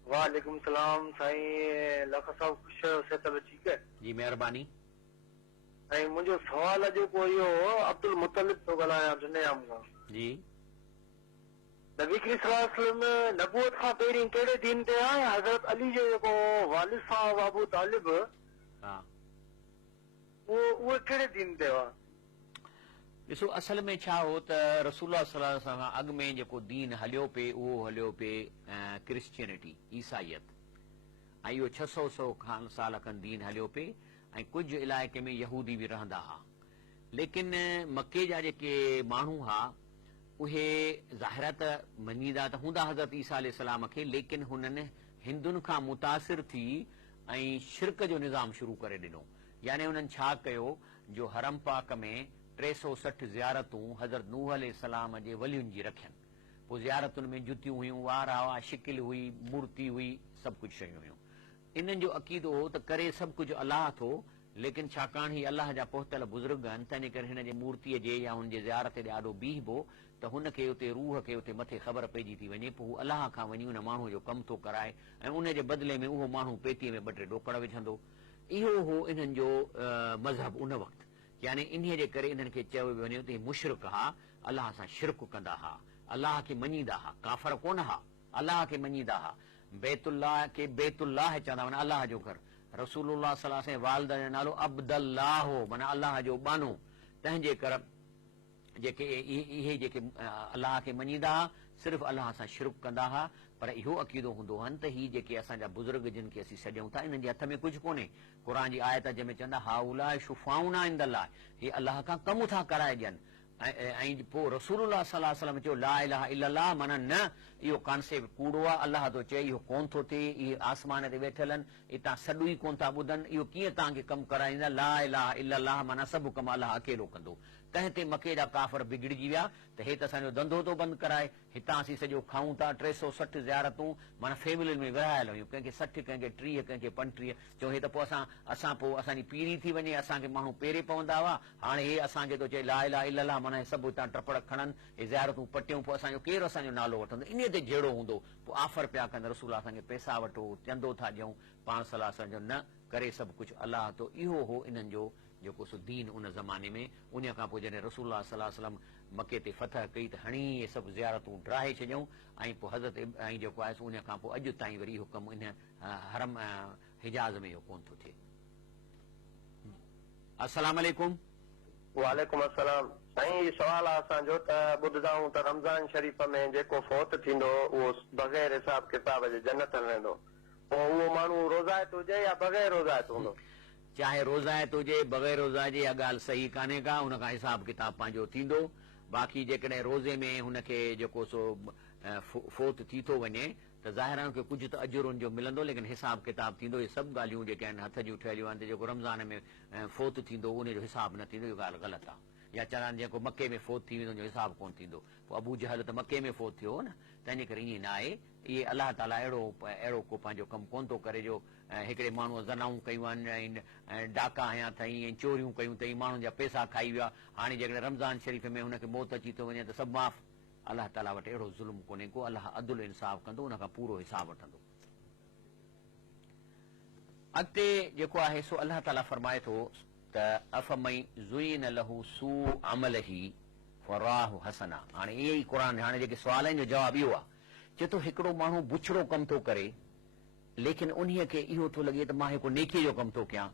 वालेकुम सलाम। साईं लख साहब ख़ुशि आहियो? सिहत में ठीकु आहे? जी महिरबानी। ऐं मुंहिंजो सवाल जेको इहो अब्दुल मुतलिब थो ॻाल्हायां दुनियाम खां। जी। नबी करीम सल्लल्लाहु अलैहि वसल्लम नबूवत खां पहिरीं कहिड़े दीन ते आहे? हज़रत अली जो जेको वालिद साहब अबू तालिब, हा, उहो कहिड़े दीन ते हुआ? ॾिसो असल में छा हो त रसूलुल्लाह सल्लल्लाहु अलैहि वसल्लम खां अॻु में जेको दीन हलियो पिए उहो हलियो पिए क्रिश्चियनिटी, ईसाइयत। ऐं इहो 600 साल खनि दीन हलियो पिए ऐं कुझु इलाइक़े में यहूदी बि रहंदा हुआ। लेकिन मके जा जेके माण्हू हुआ उहे ज़ाहिर त मञीदा त हूंदा हज़रत ईसा अलैहिस्सलाम खे, लेकिन हुननि हिंदुनि खां मुतासिर थी ऐं शिरक जो निज़ाम शुरू करे ॾिनो। यानी हुननि छा कयो जो हरम पाक में 360 ज़ियारतूं हज़रत नूह अलैहिस्सलाम जे वलियुनि जी रखियनि। पोइ ज़ियारतुनि में जुतियूं हुयूं, वारा हुआ, शिकिल हुई, मूर्ति हुई, सभु कुझु शयूं हुयूं। इन्हनि जो अक़ीदो हो त करे सभु कुझु अलाह थो, लेकिन छाकाणि ही अलाह जा पहुतल बुज़ुर्ग आहिनि तंहिंजे करे हिन जे मूर्तीअ जे या हुनजे ज़ियारत ते ॾाढो बीहबो त हुनखे उते रूह खे उते मथे ख़बर पइजी थी वञे। पोइ हू अलाह खां वञी उन माण्हूअ जो कमु थो कराए ऐं उनजे बदिले में उहो माण्हू पेतीअ में 2-3 ॾोकड़ विझंदो। इहो हो इन्हनि जो मज़हब उन वक़्तु। यानी इन्हीअ जे करे इन्हनि खे चयो वियो वञे त हे मुशरिक हा, अलाह सां शिरक कंदा हा, अलाह खे मञीदा हा, काफ़र कोन हा, अलाह खे मञीदा हा। बैतुल्लाह खे बैतुल्लाह चवंदा माना अलाह जो घर। रसूलुल्लाह सल्लल्लाहु अलैहि वसल्लम वालिद जो नालो अब्दुल्लाह हो, माना अलाह जो बानो। तंहिंजे करे जेके इहे जेके अलाह खे मञीदा हा सिर्फ़ु अलाह सां शिरक कंदा हा। पर इहो अक़ीदो हूंदो हन त ही जेके असांजा बुज़ुर्ग जिन खे असीं सॾूं था इन्हनि जे हथ में कुझु कोन्हे। क़ुर जी आयत जंहिंमें चवंदा हाउला शुफाउना इंदल्लाह, हे अलाह खां कमु था कराए ॾियनि। ऐं पोइ रसूलुल्लाह सल्लल्लाहु अलैहि वसल्लम चयो ला इलाहा इल्लल्लाह, माना न इहो कॉन्सेप्ट कूड़ो आहे। अलाह थो चए इहो कोन थो थिए, इहे आसमान ते वेठल आहिनि, हितां सॾु ई कोन था ॿुधनि, इहो कीअं तव्हांखे कमु कराईंदा? ला इलाहा इल्लल्लाह माना सभु कमु अलाह अकेलो कंदो। तंहिं ते मके जा काफ़र बिगड़जी विया त हे त असांजो धंधो थो बंदि कराए, हितां असीं सॼो खाऊं था। 360 ज़ियारतूं माना फैमिलियुनि में विरहायल हुयूं, कंहिंखे 60, कंहिंखे 30, कंहिंखे 35। चओ हे त पोइ असां पोइ असांजी पीढ़ी थी वञे, असांखे माण्हू पेरे पवंदा हुआ। हाणे हे असांखे थो चए ला इलाहा इल्लल्लाह, माना हे सभु हितां टपड़ खणनि, हे ज़ियारतूं पटियूं, पोइ असांजो केरु असांजो नालो वठंदो? इन ते जहिड़ो हूंदो पोइ ऑफर पिया कनि रसूल असांखे पैसा वठो, चंदो था ॾियूं, पाण सलाह सम्झो न करे सभु कुझु अलाह तो। इहो हो इन्हनि जो जेको सो दीन उन ज़माने में। उन खां पोइ जॾहिं रसूलुल्लाह सल्लल्लाहु अलैहि वसल्लम मके ते फतह कई त हणी इहे सभु ज़ियारतूं ड्राहे छॾियऊं ऐं पोइ हज़रत ऐं जेको आहे उन खां पोइ अॼु ताईं वरी इहो कमु इन हरम हिजाज़ में इहो कोन थो थिए। अस्सलाम वालेकुम। वालेकुम अस्सलाम। साईं ही सवाल आहे असांजो त ॿुधंदाऊं त रमज़ान शरीफ़ में जेको फौत थींदो उहो बग़ैर हिसाब किताब जे जन्नत में वेंदो, पोइ उहो माण्हू रोज़ायत हुजे या बग़ैर रोज़ायत हूंदो? चाहे रोज़ायत हुजे बग़ैर रोज़ा जे इहा ॻाल्हि सही कान्हे का, हुन खां हिसाब किताब पंहिंजो थींदो। बाक़ी जेकॾहिं रोज़े में हुनखे जेको सो फोत थी थो वञे त ज़ाहिर आहे कि कुझु त अजुर हुनजो मिलंदो, लेकिन हिसाब किताब थींदो। इहे सभु ॻाल्हियूं जेके आहिनि हथ जूं ठहियलियूं आहिनि, जेको रमज़ान में फोत थींदो उनजो हिसाब न थींदो, इहो ॻाल्हि ग़लति आहे। या चवनि जेको मके में फोत थी वेंदो उनजो हिसाब कोन थींदो। पोइ अबू जहल त मके में फोत थियो हो न, तंहिंजे करे ईअं न आहे। इहे अलाह ताला अहिड़ो को पंहिंजो कमु कोन थो करे जो हिकिड़े माण्हूअ ज़नाऊं कयूं आहिनि ऐं डाका हयां अथई ऐं चोरियूं कयूं अथई, माण्हुनि जा पैसा खाई विया, हाणे जेकॾहिं रमज़ान शरीफ़ में हुनखे मौत अची थो वञे त सभु माफ़। अलाह ताला वटि अहिड़ो ज़ुल्म कोन्हे को, अलाह अदुल इंसाफ़ कंदो, हुनखां पूरो हिसाब वठंदो। अॻिते जेको आहे सो अलाह ताला फरमाए थो त अफ़मई ज़ुयिन लहू सू अमलही फराहु हसना। हाणे इहे ई क़ुर, हाणे जेके सुवालनि जो जवाबु इहो आहे। चए थो हिकिड़ो माण्हू बुछड़ो कमु थो करे, लेकिन उन्हीअ खे इहो थो लॻे त मां हिकु नेकीअ जो कमु थो कयां,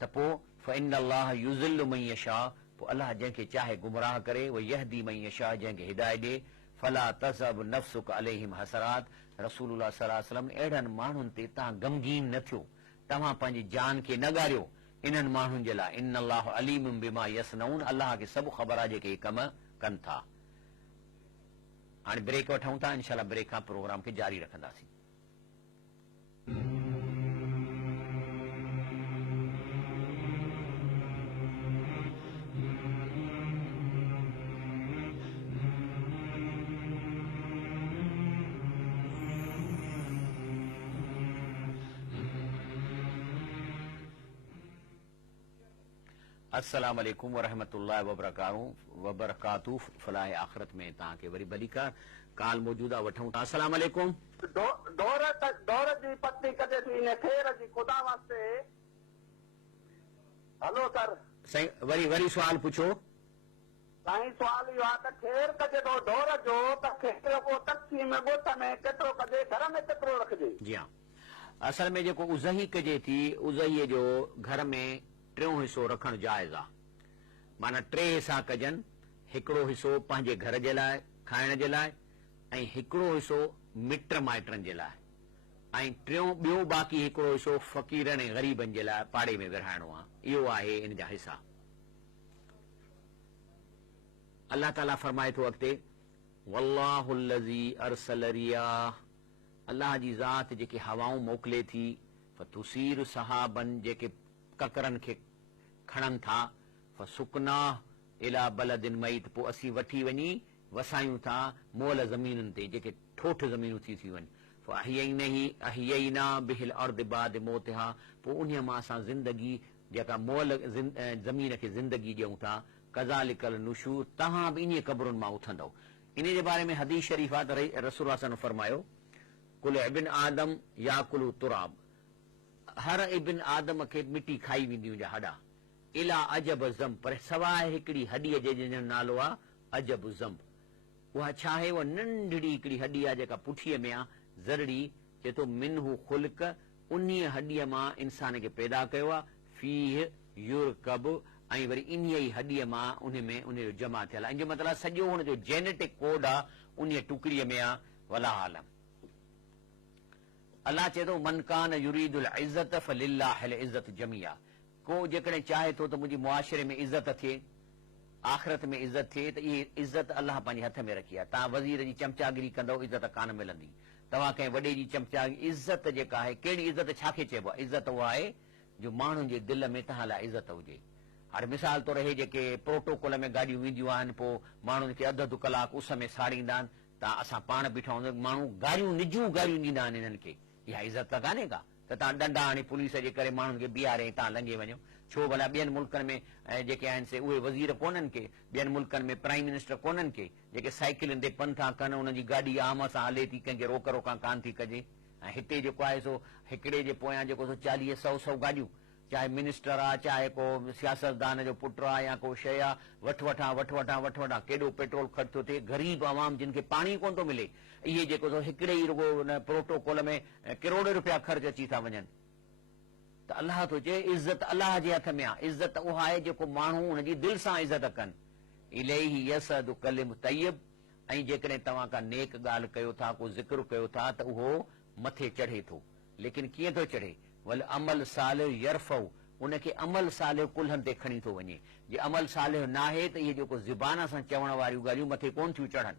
त पोइ फ़इन अल्लाह युज़िल्लु मन यशा, पोइ अलाह जंहिंखे चाहे गुमराह करे, वो यहदी मन यशा, जंहिंखे हिदायत ॾे। फला तज़हब नफ्सुक अलैहिम हसरात, रसूलुल्लाह सल्लल्लाहु अलैहि वसल्लम अहिड़नि माण्हुनि ते तव्हां गमगीन न थियो, तव्हां पंहिंजी जान खे न ॻारियो इन्हनि माण्हुनि जे लाइ। इन अल्लाह अलीमुम बिमा यसनऊन, अलाह खे सभु ख़बर आहे जेके कम कनि था। हाणे ब्रेक वठूं था, इंशाल्लाह ब्रेक खां प्रोग्राम खे जारी रखंदासीं। अस्सलाम वालेकुम वरहमतुल्लाहि वबरकातुहू। फलाह आखिरत में तव्हांखे वरी भली काल मौजूदा वठूं था। अस्सलाम वालेकुम। दौर जी पत्नी कॾहिं थी इन खेर जी खुदा वास्ते। हलो सर साईं, वरी सुवाल पुछो। साईं सुवाल इहो आहे त खेर कजे थो दौर जो, त खेर पोइ तक़सीम में ॻोठ में केतिरो कजे, घर में केतिरो रखिजे? जी हा, असल में जेको उज़ही कजे थी, उज़हीअ जो घर में टियों हिसो रखणु जाइज़ आहे। माना 3 हिसा कजनि, हिकिड़ो हिसो पंहिंजे घर जे लाइ खाइण जे लाइ, ऐं हिकिड़ो हिसो मिट माइटनि जे लाइ, ऐं ॿियो बाक़ी हिकिड़ो हिसो फ़क़ीरनि ऐं ग़रीबनि जे लाइ पाड़े में विरहाइणो आहे। इहो आहे इन जा हिसा। अलाह ताला फरमाए थो अॻिते, वल्लाहुल्लज़ी अरसल रियाह, अलाह जी ज़ात जेके हवाऊं मोकिले थी, फतुसीर सहाबन, जेके ककरनि खे खणनि था, फसुकना इला बलदिन मईत, पोइ असीं वठी वञी वसायूं था मोल ज़मीनुनि ते जेके ठोठ ज़मीनूं थी वञनि। अहियैना बिहिल अर्द बाद मौतिहा, पोइ उन्हीअ मां असां ज़िंदगी जेका मोल ज़मीन खे ज़िंदगी ॾियूं था। कज़ालिकल नुशूर, तव्हां बि इन क़बरुनि मां उथंदव। इन जे बारे में हदीस शरीफ़ आहे त रसूलुल्लाह सल्लल्लाहु अलैहि वसल्लम फरमायो, कुल इब्न आदम याकुलु तुराब, हर इब्न आदम खे मिटी खाई वेंदी हुजे हॾा। इला अजब ज़म, पर सवाइ हिकिड़ी हॾीअ जे जंहिंजो नालो आहे अजब ज़म। उहा छा आहे? उहा नंढड़ी हिकिड़ी हॾी आहे जेका पुठीअ में आहे, ज़रड़ी। चए थो मिनहु ख़ुल्क, उन्हीअ हॾीअ मां इंसान खे पैदा कयो आहे। फीह युरकब, ऐं वरी इन ई हॾीअ मां उनजो जमा थियल आहे। इन जो मतिलबु सॼो हुनजो जेनेटिक कोड आहे उन टुकड़ीअ में आहे। वला आलम। अलाह चए थो, मन कान युरीदुल इज़्ज़त फलिल्लाहिल इज़्ज़त जमीआ, को जेकॾहिं चाहे थो त मुंहिंजी मुआशिरे में इज़त थिए, आख़िरत में इज़त थिए, त इहे इज़त अलाह पंहिंजे हथ में रखी आहे। तव्हां वज़ीर जी चमचागिरी कंदव, इज़त कान मिलंदी। तव्हां कंहिं वॾे जी चमचागिरी, इज़त जेका आहे, कहिड़ी इज़त छाखे चइबो आहे? इज़त उहा आहे जो माण्हुनि जे दिलि में तव्हां लाइ इज़त हुजे। हाणे मिसाल तौर हे जेके प्रोटोकॉल में गाॾियूं वेंदियूं आहिनि, पोइ माण्हुनि खे अधु कलाकु उस में साड़ींदा आहिनि, तव्हां असां पाण बीठा हूंदा, माण्हू गाॾियूं निजूं गाॾियूं ॾींदा आहिनि इन्हनि खे। इहा इज़त त कान्हे का त तव्हां डंडा हाणे पुलिस जे करे माण्हुनि खे बीहारे तव्हां लंघे वञो। छो भला ॿियनि मुल्कनि में जेके आहिनि से उहे वज़ीर कोन्हनि के, ॿियनि मुल्कनि में प्राइम मिनिस्टर कोन्हनि के, जेके साइकिलुनि ते पंथा कनि, उन्हनि जी गाॾी आम सां हले थी, कंहिंखे रोक रोकां कान थी कजे। ऐं हिते जेको आहे सो हिकिड़े जे पोयां जेको सो 40-100 गाॾियूं, चाहे मिनिस्टर आहे, चाहे को सियासतदान जो पुटु आहे, या को शइ आहे, वठ वठां केॾो पेट्रोल ख़र्च थो थिए। ग़रीब आवाम जिन खे पाणी कोन थो मिले, इहे जेको सो हिकिड़े ई रुगो प्रोटोकॉल में करोड़ रुपया ख़र्च अची था वञनि। त अलाह थो चए, इज़त अलाह जे हथ में आहे। इज़त उहा आहे जेको माण्हू हुनजी दिलि सां इज़त कनि। इलैहि यसअदु कलिम तय्यब, ऐं जेकॾहिं तव्हां का नेक ॻाल्हि कयो था, को ज़िक्र कयो था, त उहो मथे चढ़े थो। लेकिन कीअं थो चढ़े, वल अमल सालिह यरफउ, उनखे अमल सालिह कुल्हनि ते खणी थो वञे। जे अमल सालिह नाहे त इहे जेको ज़ुबान सां चवण वारियूं ॻाल्हियूं मथे कोन थियूं चढ़नि।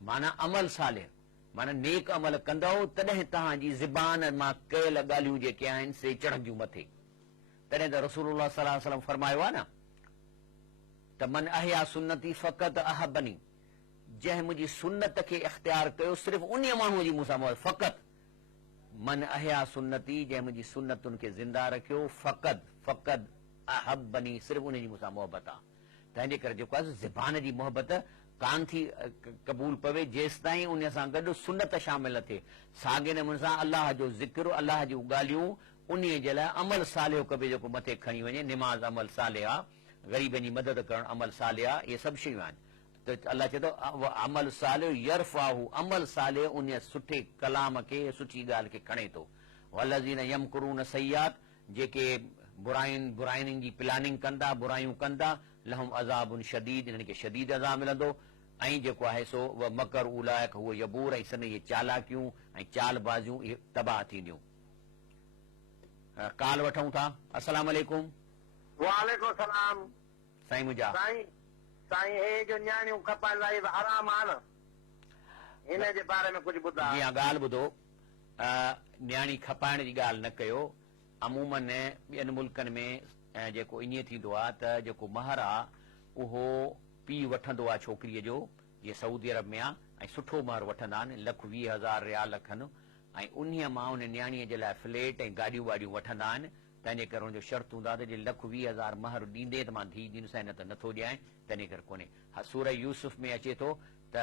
माना अमल सालिह माना नेक अमल कंदव तॾहिं तव्हांजी ज़ुबान मां कयल ॻाल्हियूं जेके आहिनि से चढ़ंदियूं मथे। तॾहिं त रसूलुल्लाह सल्लल्लाहु अलैहि वसल्लम फरमायो आहे न त मन अहया सुन्नती फ़क़त अहबनी, जंहिं मुंहिंजी सुन्नत खे इख़्तियार कयो सिर्फ़ु उन माण्हूअ जी मूंसां मोहबत। फ़क़त मन अहया सुन्नती, जंहिं मुंहिंजी सुन्नतुनि खे ज़िंदा रखियो, फ़क़त अहबनी, सिर्फ़ु उन जी मूंसां मोहबत आहे। तंहिंजे करे जेको आहे ज़ुबान जी मोहबत कान थी क़बूल पवे जेसि ताईं उन सां गॾु सुन्नत शामिल न थिए। साॻे नमूने सां अलाह जो ज़िक्र, अलाह जूं ॻाल्हियूं, उन जे लाइ अमल सालिह कबे जेको मथे खणी वञे। निमाज़ अमल सालिह आहे, ग़रीबनि जी मदद करणु अमल सालिह आहे, इहे सभु शयूं आहिनि। त अलाह चए थो अमल सालिह यरफ़ाहु, अमल सालिह उन सुठे कलाम खे, सुठी ॻाल्हि खे खणे थो। वल्लज़ीन यमकुरून सय्यात, जेके बुराइनि जी प्लानिंग कंदा, बुरायूं कंदा, लहुम अज़ाबुन शदीद, इन्हनि खे शदीद अज़ाब मिलंदो। ऐं जेको आहे सो व मकर उलाइक हुअ यबूर, ऐं सन इहे चालाकियूं ऐं चालबाज़ियूं इहे तबाह थींदियूं। काल वठूं था। अस्सलाम वालेकुम। वालेकुम सलाम। साईं मुंहिंजा साईं हे जो न्याणियूं खपनि इलाही हराम आहिनि, हिन जे बारे में कुझु ॿुधायो। जी हा, ॻाल्हि ॿुधो, न्याणी खपाइण जी ॻाल्हि न कयो। अमूमन ॿियनि मुल्कनि में जेको ईअं थींदो आहे त जेको महर आहे उहो पीउ वठंदो आहे छोकिरीअ जो, जीअं सऊदी अरब में आहे, ऐं सुठो महर वठंदा आहिनि, 1,20,000 रियाल खनि, ऐं उन्हीअ मां उन न्याणीअ जे लाइ फ्लैट ऐं गाॾियूं वाॾियूं वठंदा आहिनि। तंहिंजे करे हुनजो शर्त हूंदो आहे त जे 1,20,000 महर ॾींदे त मां धीउ ॾींदुसि, न त नथो ॾियां। तंहिंजे करे कोन्हे। सूरह यूसुफ में अचे थो त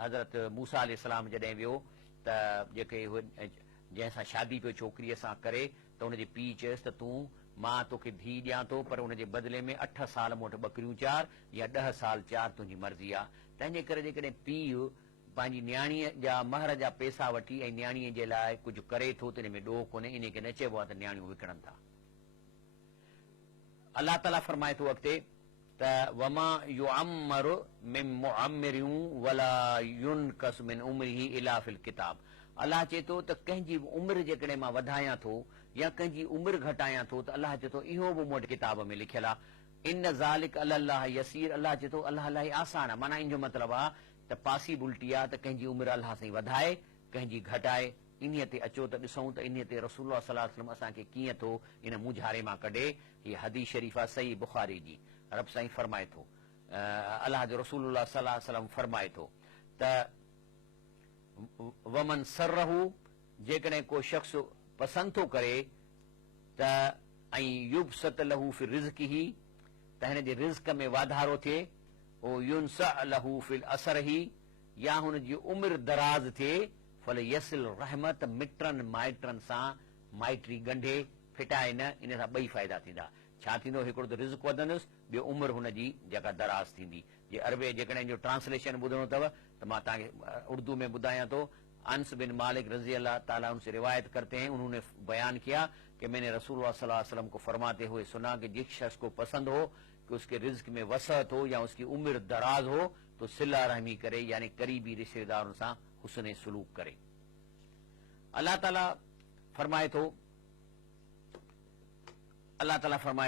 हज़रत मूसा अलैहिस्सलाम जॾहिं वियो त जेके जंहिंसां शादी पियो छोकिरीअ सां करे, त हुनजे पीउ चयसि त तूं, मां तोखे धीउ ॾियां थो, पर हुनजे बदिले में 8 साल मूं वटि ॿकरियूं चार या 10 साल चार, तुंहिंजी मर्ज़ी आहे। तंहिंजे करे जेकॾहिं पीउ पंहिंजी न्याणीअ जा महर जा पैसा वठी ऐं न्याणीअ जे लाइ कुझु करे थो, त इन में ॾोह कोन्हे। इन खे न चइबो आहे त न्याणियूं विकिणनि था। अलाह ताला फरमाए थो अॻिते त वमा युअम्मरु मिन मुअम्मिरिन वला युनकस मिन उम्रिही इला फिल किताब। अलाह चए थो त कंहिंजी उमिरि जेकॾहिं मां वधायां थो या कंहिंजी उमिरि घटायां थो, त अलाह चए थो इहो बि मूं वटि किताब में लिखियलु आहे। इन ज़ालिक अलाह यसीर, अलाह चए थो अलाह इलाही आसान आहे। माना इन जो मतिलबु आहे त पॉसिबिलिटी आहे त कंहिंजी उमिरि अलाह साईं वधाए, कंहिंजी घटाए। इन्हीअ ते अचो त ॾिसूं त इन्हीअ ते रसूलुल्लाह सल्लल्लाहु अलैहि वसल्लम असांखे कीअं थो इन मुझारे मां कढे। हीअ हदीस शरीफ़ा सही बुखारी जी। रब साईं फरमाए थो, अलाह जो रसूलुल्लाह सल्लल्लाहु अलैहि वसल्लम फरमाए थो त वमन सरहू, जेकॾहिं को शख़्स पसंदि थो करे त ऐं युबसत लहू फिर रिज़्क़िही, त हिन जे रिज़्क़ में वाधारो थिए, ओ युनसा लहू फिल असरही, या हुनजी उमिरि दराज़ थिए, फल यसिल रहमत, मिटनि माइटनि सां माइटरी ॻंढे फिटाए न। इन सां ॿई फ़ाइदा थींदा। छा थींदो, हिकिड़ो त रिज़्क़ वधंदुसि, ॿियो उमिरि हुनजी जेका दराज़ थींदी। जे अरबे जेकॾहिं जो ट्रांसलेशन ॿुधणो अथव त मां तव्हांखे उर्दू में ॿुधायां थो। अनस बिन मालिक रज़ी अल्लाह ताला उनसे रिवायत करते हैं, उन्होंने बयान किया कि मैंने रसूलुल्लाह सल्लल्लाहु अलैहि वसल्लम को फरमाते हुए सुना कि जिस शख्स को पसंद हो कि उसके रिज़्क में वसअत हो या उसकी उम्र दराज हो, तो सिला रहमी करे, यानी करीबी रिश्तेदारों सां हुस्न सलूक करे। अल्लाह ताला फरमाए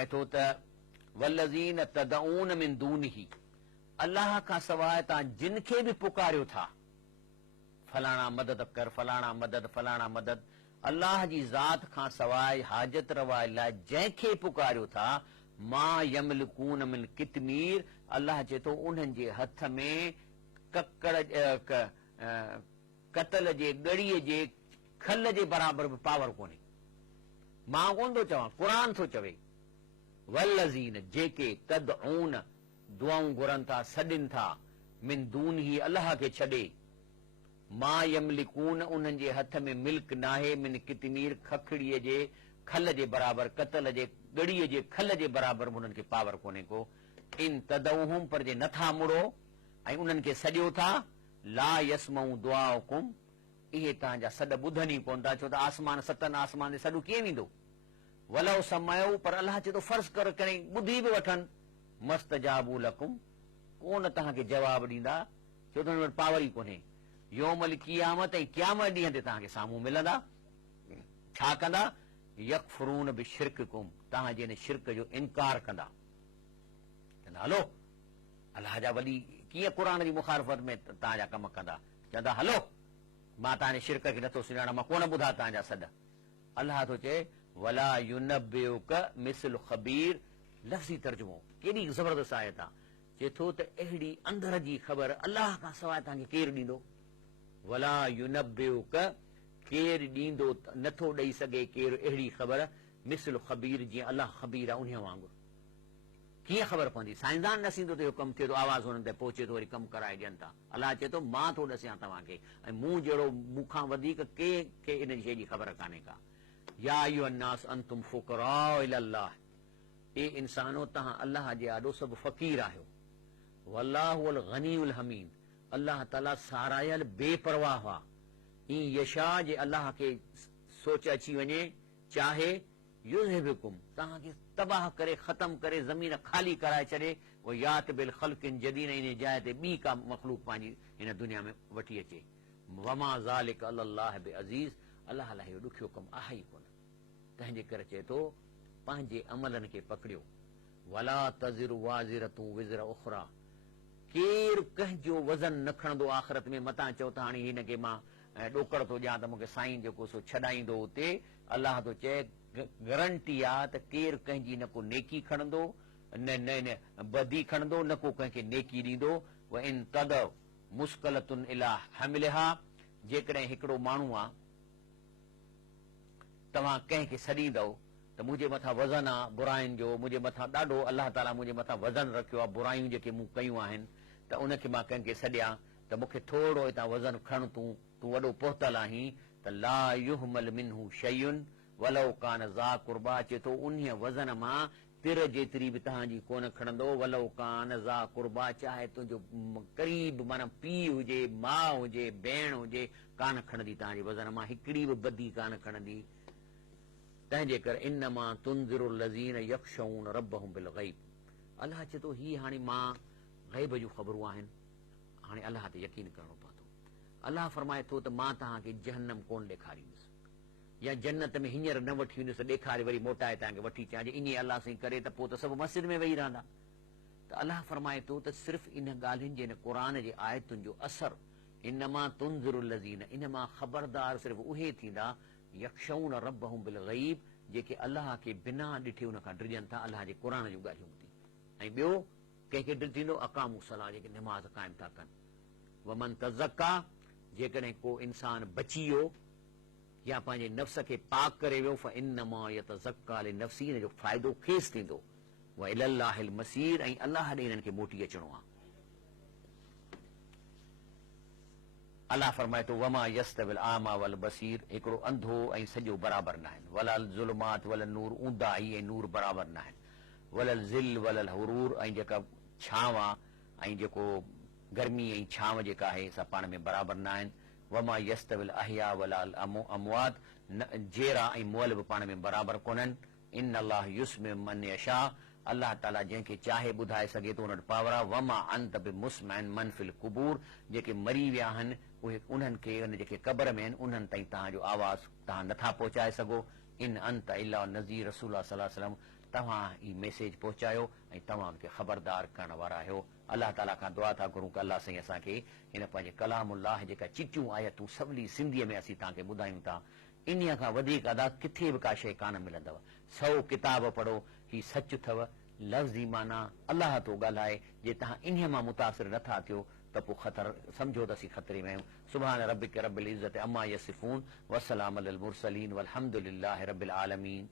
थो त वल्लज़ीन तदऊन मिन दूनिही, अल्लाह खां सवाइ तव्हां जिन खे बि पुकारियो था, फलाणा मदद कर, फलाणा मदद, फलाणा मदद, अल्लाह जी ज़ात खां सवाइ हाजत रवा लाइ जंहिंखे पुकारियो था, मां यमलिकून मिन कितमीर, अल्लाह चए थो उन्हनि जे हथ में कतल जे ॻड़ीअ जे खल जे बराबरि बि पावर कोन्हे। मां कोन थो चवां, क़ुरान थो चवे। वल्लज़ीन, जेके तदऊन, दुआऊं घुरनि था, सॾनि था, मिन दून ही, अल्लाह खे छॾे, मां यमलिकून, उन्हनि जे हथ में मिल्क नाहे, मिन कितमीर, खखड़ीअ जे खल जे बराबरि, कतल जे ॻड़ीअ जे खल जे बराबरि उन्हनि खे पावर कोन्हे को। इन तदऊहुम, पर जे नथा मुड़ो ऐं उन्हनि खे सॼो था, ला यसमऊ दुआकुम, इहे तव्हांजा सॾ ॿुधनि ई कोन था। छो त आसमान, 7 आसमान ते सॾु कीअं वेंदो। वलव समयो, पर अलाह चए थो फर्ज़ कर करे ॿुधी बि वठनि, मस्तजाबू लकुम, कोन तव्हांखे जवाबु ॾींदा, छो त हुन वटि पावर ई कोन्हे। योमल क़ियामत ऐं क़यामत ॾींहं ते तव्हांखे साम्हूं मिलंदा। छा कंदा? यकफुरून बिशिर्किकुम, तव्हांजे इन शिरक जो इनकार कंदा। चवंदा हलो अलाह जा वली कीअं क़ुर जी मुखालफ़त में तव्हांजा कम कंदा? चवंदा हलो मां तव्हांजे शिरक खे नथो सुञाणा, मां कोन ॿुधा तव्हांजा सॾ। अलाह थो चए वला युनब्बिउक मिस्लु ख़बीर। लफ़्ज़ी तर्जुमो केॾी ज़बरदस्त आयत आहे। चए थो त अहिड़ी अंदर जी ख़बर अलाह खां सवाइ तव्हांखे केरु ॾींदो? वला युनब्बिउक, केरु ॾींदो नथो ॾेई सघे केरु अहिड़ी ख़बर मिस्लु ख़बीर, जीअं अलाह ख़बीर आहे उन वांगुरु। कीअं ख़बर पवंदी? साइंसदान न थींदो त इहो कमु थिए थो, आवाज़ हुननि ते पहुचे थो, वरी कमु कराए ॾियनि था। अलाह चए थो मां थो ॾसियां तव्हांखे, ऐं मूं जहिड़ो मूंखां वधीक कंहिंखे इन शइ जी ख़बर कान्हे का। या अय्युहन्नास अंतुम फुक़राउ इलल्लाह, ए इंसानो तव्हां अलाह जे आॾो सभु फ़क़ीर आहियो। वल्लाहुल गनीउल हमीद, अलाह ताला सारायल बेपरवाह आहे। ई यशा जे अलाह खे सोच अची वञे चाहे युज़हिबकुम, तव्हांखे तबाह करे ख़तम करे ज़मीन ख़ाली कराए छॾे। वो यात बिल ख़ल्क़िन जदीद, इन जाइ ते ॿी का मख़लूक पंहिंजी हिन दुनिया में वठी अचे। वमा ज़ालिक अलल्लाह बिअज़ीज़, अलाह लाइ इहो ॾुखियो कमु आहे ई कोन। तंहिंजे करे चए थो पंहिंजे अमलनि खे पकड़ियो। वला तज़िरु वाज़िरतु विज़र उख़रा, केरु कंहिंजो वज़न न खणंदो आख़िरत में। मतां चओ त हाणे हिनखे मां ॾोकड़ थो ॾियां त मूंखे साईं जेको सो छॾाईंदो उते, अलाह थो चए गारंटी आहे त केरु कंहिंजी न को नेकी खणंदो, न न न बदी खणंदो, न को कंहिंखे नेकी ॾींदो। व इन तदव मुश्किलतुन इला हमिलहा, जेकॾहिं हिकिड़ो माण्हू आहे तव्हां कंहिंखे छॾींदव त मुंहिंजे मथां वज़न आहे बुराइनि जो, मुंहिंजे मथां ॾाढो अलाह ताला मुंहिंजे मथां वज़न रखियो आहे बुराइयूं जेके मूं कयूं आहिनि, त उनखे मां कंहिंखे छॾियां त मूंखे थोरो हितां वज़न खण, तूं वॾो पहुतल आहीं, त ला युहमल मिन्हु शयुन वलौ कान ज़ा कुर्बा, अचे थो उन वज़न मां तिर जेतिरी बि तव्हांजी कोन खणंदो। वलौ कान ज़ा कुर्बा, चाहे तुंहिंजो क़रीब माना पीउ हुजे, माउ हुजे, भेण हुजे, कान खणंदी तव्हांजे वज़न मां हिकिड़ी बि बदी कान खणंदी। तंहिंजे करे इन्नमा तुंज़िरुल लज़ीन यख़्शऊन रब्बहुम बिल ग़ैब, अलाह चए थो ही हाणे मां ग़ैब जूं ख़बरूं आहिनि, हाणे अलाह ते यकीन करणो पवंदो। अलाह फरमाए थो त मां तव्हांखे जहन्नम कोन ॾेखारींदुसि, या जन्नत में हींअर न वठी वेंदुसि ॾेखारे वरी मोटाए तव्हांखे वठी अचां, ईअं अलाह साईं करे त पोइ त सभु मस्जिद में वेही रहंदा। त अलाह फरमाए थो त सिर्फ़ु इन ॻाल्हियुनि जे, इन क़ुर जे आयतुनि जो असरु, इन्नमा तुंज़िरुल लज़ीन, इन मां ख़बरदार सिर्फ़ु उहे थींदा यख़्शऊन रब्बहुम बिल ग़ैब, जेके अलाह खे बिना ॾिठे हुन खां डिॼनि था, अलाह जे क़ुर जूं ॻाल्हियूं ॿुधी। ऐं ॿियो कंहिंखे दिलि थींदो अक़ामू सलाह, जेके निमाज़ क़ाइमु था कनि। वमन तज़क्का, जेकॾहिं को इंसान बची वियो या पंहिंजे नफ़्स खे पाक करे वियो, फ़इन्नमा यतज़क्का लिनफ़्सी, इन जो फ़ाइदो खेसि थींदो। व इलल्लाहिल मसीर, ऐं अलाह ॾे इन्हनि खे मोटी अचिणो आहे। अलाह फरमाए थो वमा यस्तविल आमा वल बसीर, हिकिड़ो अंधो ऐं सॼो बराबरि न आहिनि। वलल ज़ुल्मात वलल नूर, ऊंदाही ऐं नूर बराबरि न आहिनि। वलल ज़िल वलल हुरूर, ऐं जेका छांव आहे ऐं जेको गर्मी ऐं छांव जेका आहे सा पाण में बराबरि न आहिनि। वमा यस्तविल अहया वलल अमवात, जेरा ऐं मुअल बि पाण में बराबरि कोन्हनि। इन अल्लाह युस्मिउ मन यशा, अलाह ताला जंहिंखे चाहे ॿुधाए सघे थो उन वटि पावर आहे। वमा अंत बिमुस्मिन मन फिल कुबूर, जेके मरी विया आहिनि उहे उन्हनि खे, उन जेके क़बर में आहिनि उन्हनि ताईं तव्हांजो आवाज़ तव्हां नथा पहुचाए सघो। इन अंत इल्ला नज़ीर, रसूल सल्लल्लाहु अलैहि वसल्लम तव्हां ही मैसेज पहुचायो ऐं तव्हां खे ख़बरदार करण वारा आहियो। अलाह ताला खां दुआ था करूं कि अलाह साईं असांखे हिन पंहिंजे कलामुल्लाह जेका चिटियूं आयतूं सवली सिंधीअ में असीं तव्हांखे ॿुधायूं था, इन्हीअ खां वधीक अदा किथे बि का शइ कान मिलंदव। 100 किताब पढ़ो, ही सच अथव, लफ़्ज़ी माना अलाह तो ॻाल्हाए, जे तव्हां इन्हीअ मां मुतासिर नथा थियो त पोइ ख़तर सम्झो त असीं ख़तरे में आहियूं। सुभान रब्बिक रब्बिल इज़्ज़ति अम्मा यसिफून, वस्सलामु अलल मुरसलीन, वल्हम्दुलिल्लाहि रब्बिल आलमीन।